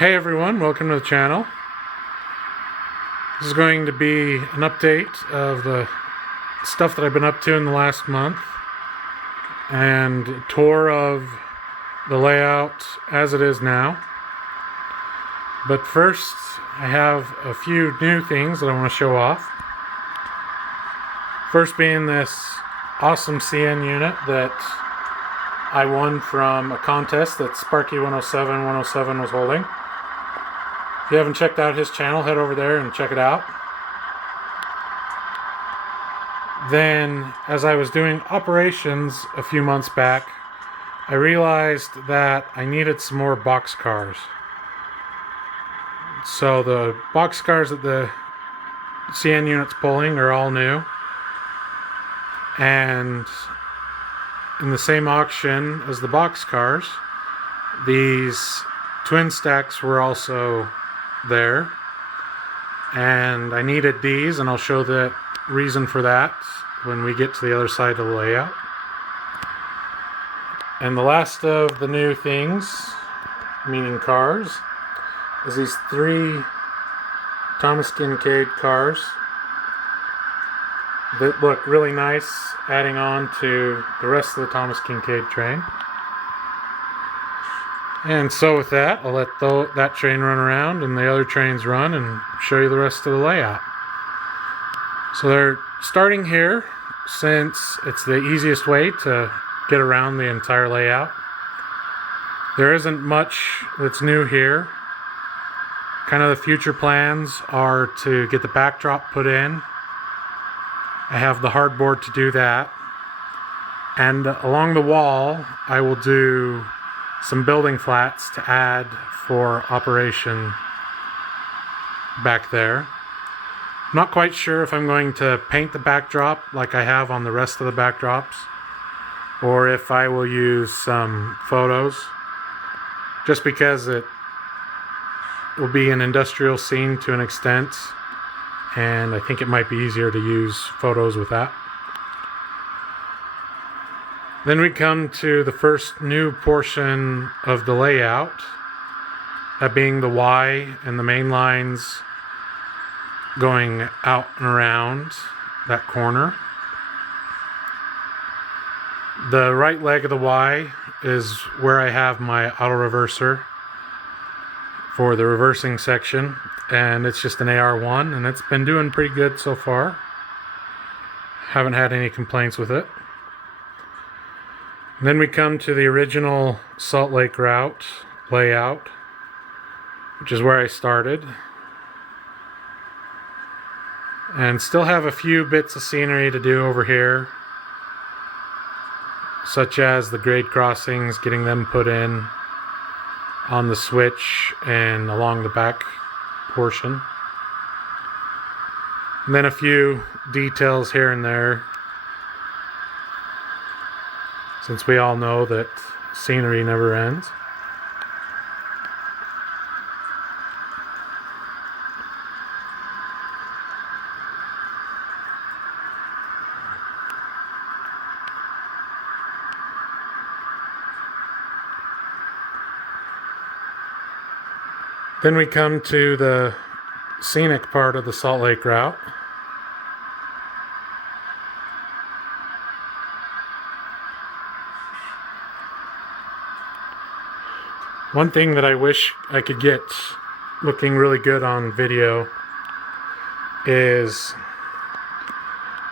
Hey everyone, welcome to the channel. This is going to be an update of the stuff that I've been up to in the last month and a tour of the layout as it is now. But first, I have a few new things that I want to show off. First being this awesome CN unit that I won from a contest that Sparky 107 was holding. If you haven't checked out his channel, head over there and check it out. Then, as I was doing operations a few months back, I realized that I needed some more boxcars. So the boxcars that the CN unit's pulling are all new. And in the same auction as the boxcars, these twin stacks were also there, and I needed these, and I'll show the reason for that when we get to the other side of the layout. And the last of the new things, meaning cars, is these three Thomas Kinkade cars that look really nice, adding on to the rest of the Thomas Kinkade train. And so with that, I'll let that train run around and the other trains run and show you the rest of the layout. So they're starting here since it's the easiest way to get around the entire layout. There isn't much that's new here. Kind of the future plans are to get the backdrop put in. I have the hardboard to do that. And along the wall, I will do some building flats to add for operation back there. I'm not quite sure if I'm going to paint the backdrop like I have on the rest of the backdrops, or if I will use some photos, just because it will be an industrial scene to an extent, and I think it might be easier to use photos with that. Then we come to the first new portion of the layout, that being the Y and the main lines going out and around that corner. The right leg of the Y is where I have my auto reverser for the reversing section, and it's just an AR1, and it's been doing pretty good so far. Haven't had any complaints with it. And then we come to the original Salt Lake route layout, which is where I started. And still have a few bits of scenery to do over here, such as the grade crossings, getting them put in on the switch and along the back portion. And then a few details here and there, since we all know that scenery never ends. Then we come to the scenic part of the Salt Lake route. One thing that I wish I could get looking really good on video is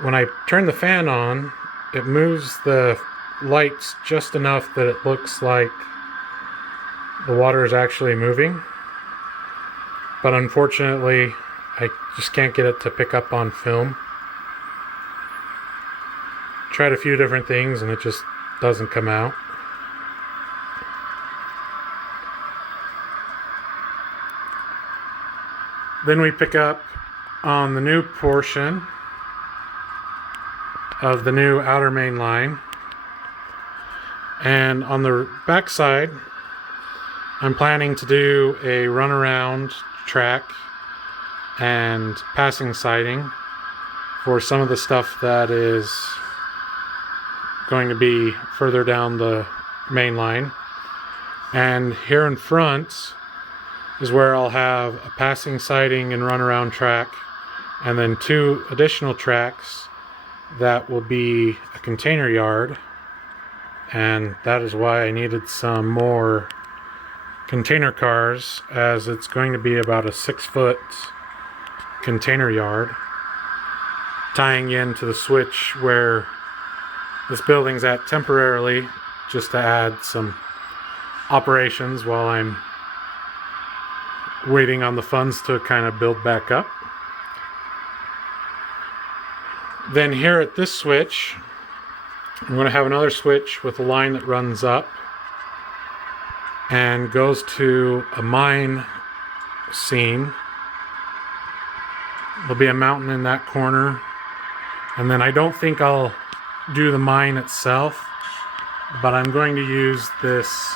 when I turn the fan on, it moves the lights just enough that it looks like the water is actually moving. But unfortunately, I just can't get it to pick up on film. Tried a few different things and it just doesn't come out. Then we pick up on the new portion of the new outer main line. And on the back side, I'm planning to do a runaround track and passing siding for some of the stuff that is going to be further down the main line. And here in front, is where I'll have a passing siding and runaround track, and then 2 additional tracks that will be a container yard. And that is why I needed some more container cars, as it's going to be about a 6-foot container yard, tying into the switch where this building's at temporarily, just to add some operations while I'm waiting on the funds to kind of build back up. Then here at this switch, I'm going to have another switch with a line that runs up and goes to a mine scene. There'll be a mountain in that corner, and then I don't think I'll do the mine itself, but I'm going to use this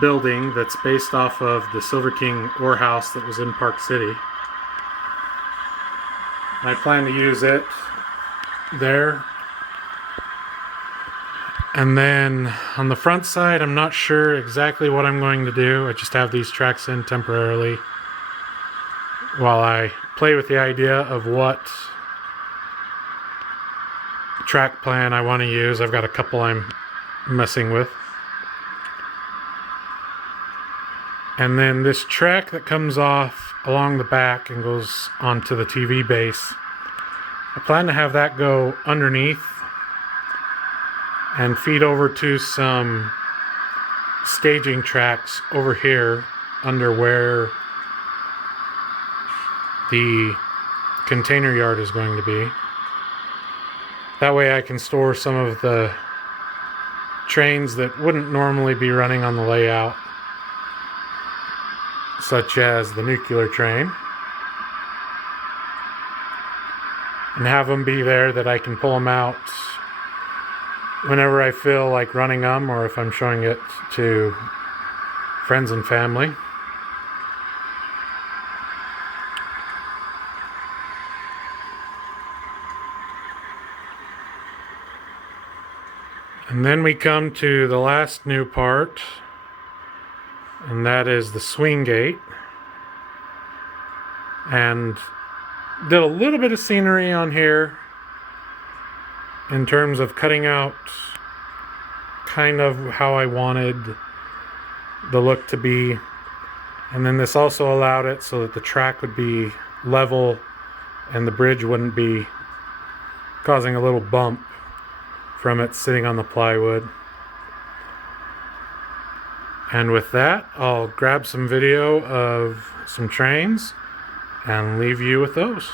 building that's based off of the Silver King ore house that was in Park City. I plan to use it there. And then on the front side, I'm not sure exactly what I'm going to do. I just have these tracks in temporarily while I play with the idea of what track plan I want to use. I've got a couple I'm messing with. And then this track that comes off along the back and goes onto the TV base, I plan to have that go underneath and feed over to some staging tracks over here under where the container yard is going to be. That way I can store some of the trains that wouldn't normally be running on the layout, such as the nuclear train, and have them be there that I can pull them out whenever I feel like running them, or if I'm showing it to friends and family. And then we come to the last new part, and that is the swing gate. And did a little bit of scenery on here in terms of cutting out kind of how I wanted the look to be. And then this also allowed it so that the track would be level and the bridge wouldn't be causing a little bump from it sitting on the plywood. And with that, I'll grab some video of some trains and leave you with those.